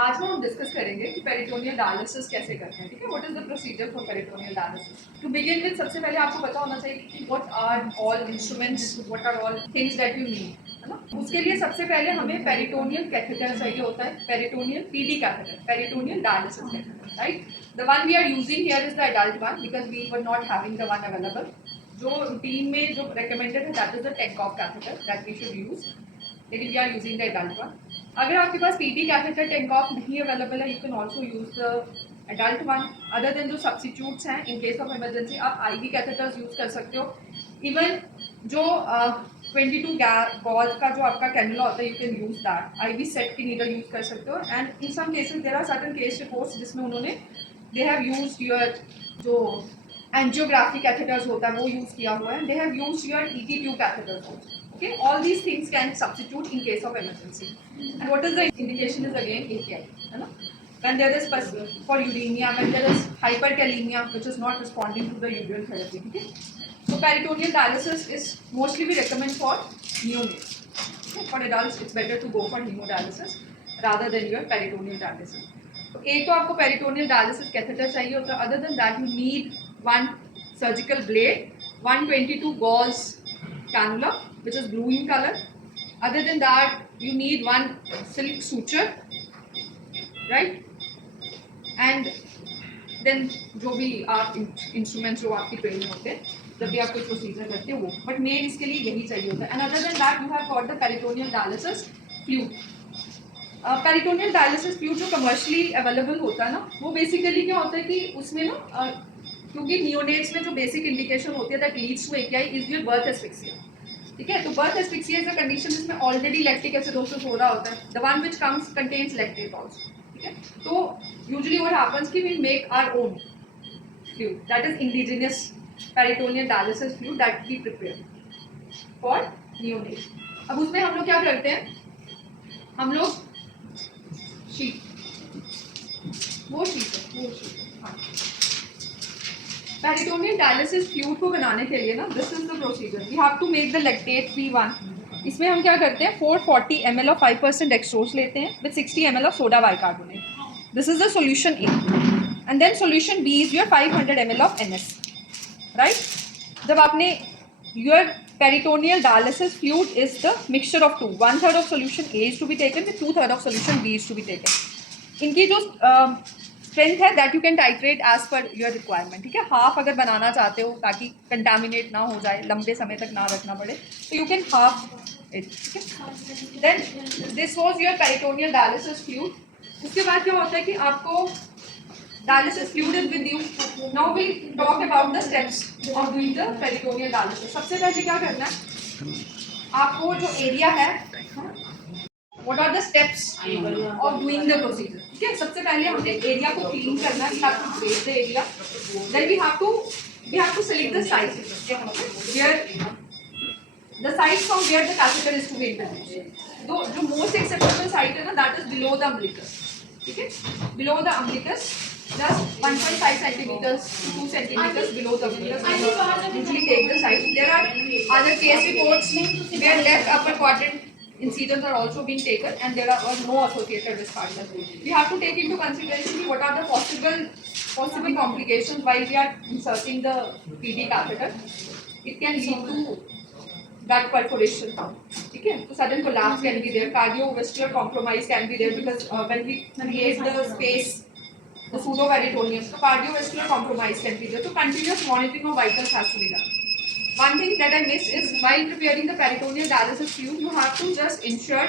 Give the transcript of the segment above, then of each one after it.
आज ना हम डिस्कस करेंगे कि पेरिटोनियल डायलिसिस कैसे करते हैं, ठीक है। What is the procedure for peritoneal dialysis. To begin with सबसे पहले आपको पता होना चाहिए कि what are all instruments, what are all things that you need, है ना। उसके लिए सबसे पहले हमें पेरिटोनियल कैथेटर चाहिए होता है, peritoneal PD catheter, peritoneal dialysis catheter, right. The one we are using here is the adult one because we were not having the one available. जो रूटीन में जो रिकमेंडेड है that is the Tenckhoff catheter that we should use, लेकिन we are using the adult one. अगर आपके पास PT catheter Tenckhoff नहीं available है, you can also use the adult one. Other than जो सब्सिट्यूट्स हैं, इन केस ऑफ इमरजेंसी आप ivy catheters use कर सकते हो। इवन जो 22 गॉज का जो आपका कैनुला होता है, you can use that. IV set की नीडल यूज कर सकते हो। And in some cases there are certain case reports जिसमें उन्होंने दे हैव यूज्ड योर जो एंजियोग्राफी कैथेटर्स होता है वो यूज किया हुआ है। They have used your ET tube catheters also. Okay, all these things can substitute in case of emergency. And what is the indication is again AKI, है ना? When there is for uremia, when there is hyperkalemia which is not responding to the ureal therapy, okay? So peritoneal dialysis is mostly we recommend for neonates. Okay? For adults, it's better to go for hemodialysis rather than your peritoneal dialysis. तो एक तो आपको peritoneal dialysis catheter चाहिए होता है. Other than that, you need one surgical blade, 122 gauze cannula, which is blue in color. Other than that, you need one silk suture, right? And then जो भी आप इंस्ट्रूमेंट्स जो आपकी ट्रेनिंग होते हैं जब भी आप कोई प्रोसीजर करते हो वो, बट मेन इसके लिए यही चाहिए होता है. And other than that you have got the peritoneal dialysis fluid. Peritoneal dialysis fluid जो कमर्शियली अवेलेबल होता है ना, वो बेसिकली क्या होता है कि उसमें ना क्योंकि नियोनेट्स में जो बेसिक इंडिकेशन होती है that leads to AKI is your birth asphyxia. ठीक है, तो birth asphyxia is a condition जिसमें ऑलरेडी लैक्टिक एसिडोसिस हो रहा होता है. The one which comes contains lactate also. ठीक है, तो यूजुअली व्हाट हैपेंस कि we make our own fluid that is indigenous peritoneal dialysis fluid that we prepare for neonates. अब उसमें हम लोग क्या करते हैं, हम लोग शीट है हाँ. पेरिटोनियल डायलिसिस फ्लूइड को बनाने के लिए ना, this is the procedure. We have to make the lactate free one. इसमें हम क्या करते हैं, 440 ml ऑफ 5% डेक्सट्रोज लेते हैं with 60 ml of soda bicarbonate. This is the solution A. And then solution B is your 500 ml of NS, right. जब आपने your peritoneal dialysis fluid is the mixture of two. 1/3 of solution A is to be taken with 2/3 of solution B is to be taken. इनकी जो strength है that you can titrate as per your requirement. ठीक है, half अगर बनाना चाहते हो ताकि contaminate ना हो जाए, लंबे समय तक ना रखना पड़े, तो यू कैन हाफ इट. ठीक है, then this was your peritoneal dialysis fluid. उसके बाद क्या होता है कि आपको dialysis fluid is with you. Now we talk about the steps of doing the peritoneal dialysis. सबसे पहले क्या करना है, आपको जो एरिया है, what are the steps of doing the procedure. ठीक है, सबसे पहले हमने एरिया को क्लीन करना है. We have to break the area. Then we have to select the site where the site from where the catheter is to be introduced. जो most acceptable site है ना, that is below the umbilicus. ठीक है, below the umbilicus, just 1.5 centimeters to 2 centimeters below the umbilicus. Usually take the site. There are other case reports where left upper quadrant incisions are also being taken and there are no associated risk factors. We have to take into consideration what are the possible complications while we are inserting the PD catheter. It can lead to gut perforation. ठीक है, तो sudden collapse can be there, cardiovascular compromise can be there because when we create the space, the pseudoperitoneum, so cardiovascular compromise can be there. So continuous monitoring of vitals has to be done. One thing that I missed is while preparing the peritoneal dialysis fluid, you have to just ensure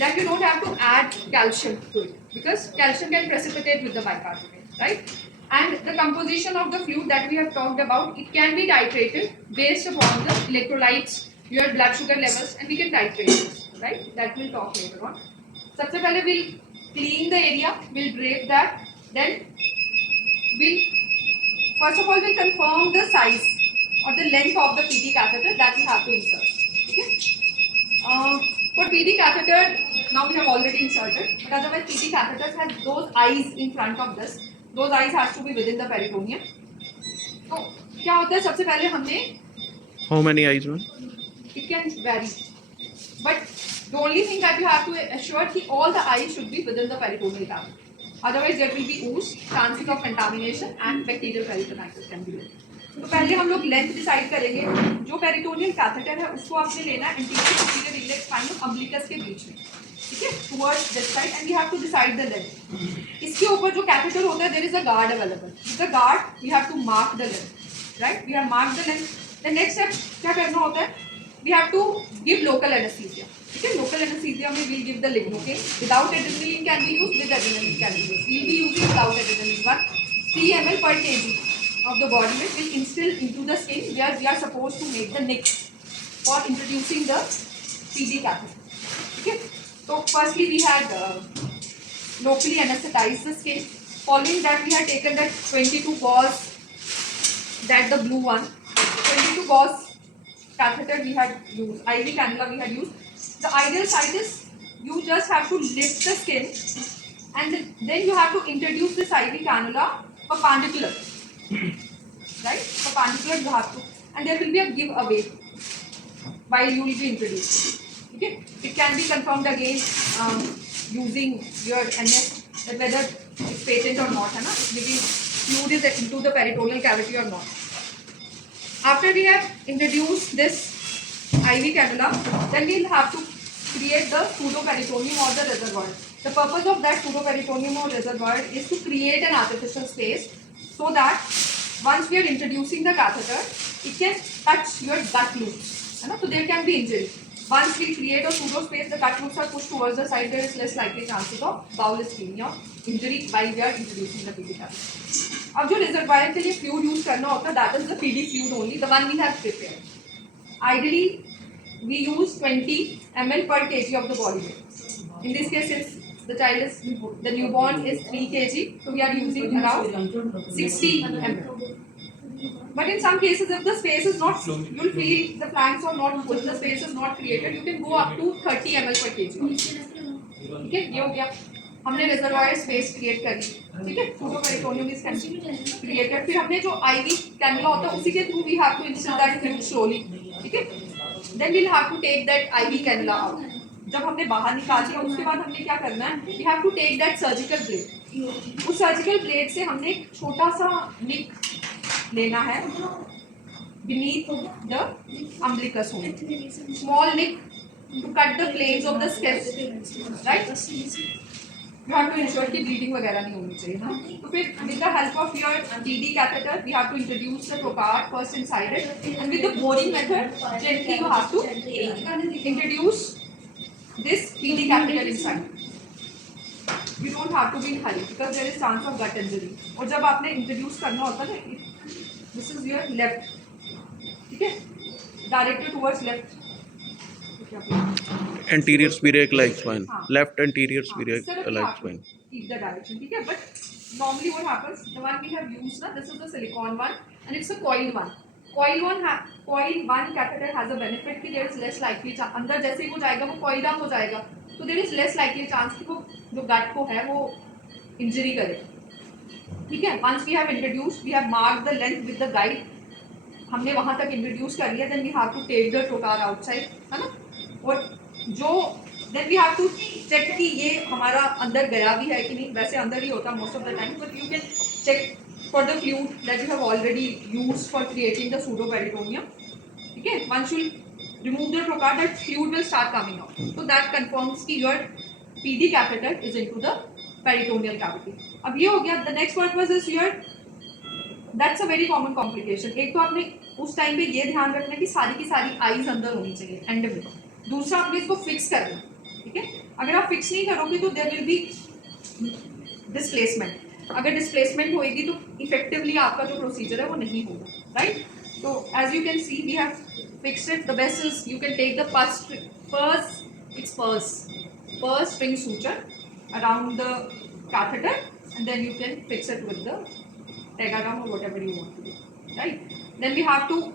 that you don't have to add calcium to it because calcium can precipitate with the bicarbonate, right? And the composition of the fluid that we have talked about, it can be titrated based upon the electrolytes, your blood sugar levels, and we can titrate this, right? That we'll talk later on. सबसे पहले we'll clean the area, we'll drape that, then we'll first of all we'll confirm the size or the length of the PD catheter that we have to insert. Okay? For PD catheter, now we have already inserted, but otherwise PD catheters have those eyes in front of this. Those eyes has to be within the peritoneum. तो क्या होता है, सबसे पहले हमने How many eyes, man? it can vary, but The only thing that you have to assure that all the eyes should be within the peritoneal cavity. Otherwise, there will be ooze, chances of contamination and bacterial peritonitis can be there. तो पहले हम लोग length decide करेंगे. जो peritoneal catheter है उसको आपने लेना है anterior superior inlet spine of umbilicus के बीच में, ठीक है, towards this side and we have to decide the length. इसके ऊपर जो कैथेटर होता है there is a guard available. With the guard we have to mark the length, right. We have mark the length. The next step क्या करना होता है, we have to give local anaesthesia. ठीक है, लोकल एनेस्थीसिया में we give the lignocaine. Without adrenaline can be used, with adrenaline can be used. We will be using without adrenaline. 3 ml per kg of the body weight will instill into the skin where we are supposed to make the nick for introducing the PD catheter. Okay, so firstly we had locally anesthetized the skin. Following that we had taken that 22 gauze, that the blue one, 22 gauze catheter we had used, IV cannula we had used. The ideal side is you just have to lift the skin and then you have to introduce this IV cannula perpendicular, right? Perpendicular you have to, and there will be a give away while you will be introduced. Okay, it can be confirmed again using your NS whether it's patent or not, है ना? Maybe fluid is into the peritoneal cavity or not. After we have introduced this IV cannula, then we'll have to create the pseudoperitoneum or the reservoir. The purpose of that pseudoperitoneum or reservoir is to create an artificial space so that once we are introducing the catheter, it can touch your gut loops. So there can be injury. Once we create a pseudo space, the gut loops are pushed towards the side. There is less likely chances of bowel ischemia, injury while we are introducing the PD catheter. अब जो reservoir के लिए fluid use करना होता है, that is the PD fluid only, the one we have prepared. Ideally, we use 20 ml per kg of the body weight. In this case, since the child is, the newborn is 3 kg, so we are using around 60 ml. But in some cases, if the space is not, you will feel the flanks are not full, the space is not created, you can go up to 30 ml per kg. ठीक है, ये हो गया, हमने reservoir space create करी. ठीक है, pseudoperitoneum is created. फिर हमने जो IV कैनुला होता है उसी के through we have to insert that fluid slowly. ठीक है, then we'll have to take that IV cannula out. जब हमने बाहर निकाल लिया उसके बाद हमने क्या करना है, we have to take that surgical blade. उस surgical blade से हमने एक छोटा सा nick लेना है beneath the umbilicus hole. Small nick to cut the planes of the skin, right? You have to ensure कि bleeding वगैरह नहीं होनी चाहिए ना. तो फिर with the help of your PD catheter, we have to introduce the trocard first inside it, and with the boring method, gently you have to introduce this PD catheter inside. You don't have to be in hurry because there is chance of gut injury. और जब आपने introduce करना होता है ना, this is your left, ठीक है, directed towards left. Anterior superior iliac spine, left anterior superior iliac spine. Keep the direction, ठीक है. But normally what happens, the one we have used ना, this is the silicone one and it's a coiled one. Coil one catheter has a benefit कि there is less likely अंदर जैसे ही वो जाएगा वो coiled up हो जाएगा, तो there is less likely chance कि वो जो gut को है वो injury करे. ठीक है, once we have introduced, we have marked the length with the guide. हमने वहाँ तक introduce कर लिया, then we have to take the trocar outside, है ना. और जो then we have to check कि ये हमारा अंदर गया भी है कि नहीं. वैसे अंदर ही होता most of the time, but you can check for the fluid that you have already used for creating the pseudoperitoneum. Okay, once you remove the trocar, that fluid will start coming out. So that confirms कि your PD catheter is into the peritoneal cavity. अब ये हो गया. The next purpose is your, that's a very common complication. एक तो आपने उस time पे ये ध्यान रखना कि सारी की सारी आईज अंदर होनी चाहिए एंड में. दूसरा आपने इसको फिक्स करना. ठीक है, अगर आप फिक्स नहीं करोगे तो देयर विल बी डिस्प्लेसमेंट. अगर डिस्प्लेसमेंट होएगी तो इफेक्टिवली आपका जो प्रोसीजर है वो नहीं होगा, राइट. तो as you can see we have fixed it. The best is you can take the purse string suture around the catheter and then you can fix it with the tegagram or whatever you want to do, right. Then we have to,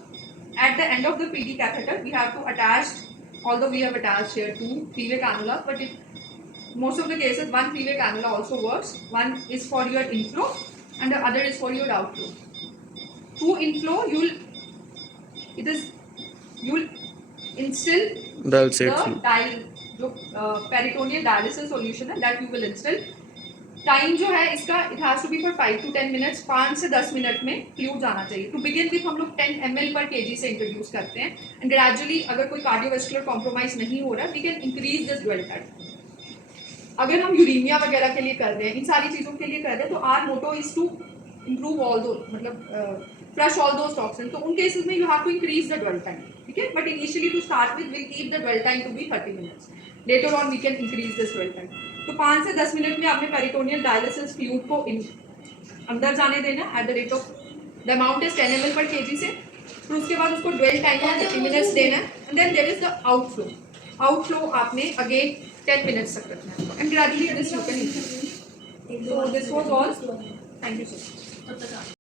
at the end of the PD catheter, we have to attach, although we have attached here 2 three-way cannulas, but most of the cases one three-way cannula also works. One is for your inflow and the other is for your outflow. Through inflow you'll instill the जो peritoneal dialysis solution है that you will instil. Time जो है इसका it has to be for 5 to 10 minutes, 5 से 10 minute में fluid जाना चाहिए। To begin with हम लोग 10 ml पर kg से इंट्रोड्यूस करते हैं एंड ग्रेजुअली अगर कोई कार्डियोवास्कुलर कॉम्प्रोमाइज नहीं हो रहा we can increase this dwell time. अगर हम यूरीमिया वगैरह के लिए कर रहे हैं, इन सारी चीज़ों के लिए कर रहे हैं, तो our motto is to improve all दो मतलब फ्लश ऑल दोज टॉक्सिन। तो उन केसेस में you have to increase the dwell time, ठीक है। But initially to start with will keep the dwell time to be 30 minutes, later on we can increase this dwell time. तो 5 से 10 minute में आपने peritoneal dialysis fluid को अंदर जाने देना at the rate of the amount is 10 ml पर kg से। फिर उसके बाद उसको ड्वेल टाइम ऑफ 50 मिनट्स देना है and then there is the outflow. Outflow आपने अगेन 10 minutes तक रखना है and gradually this you can increase. So this was all. Thank you so much.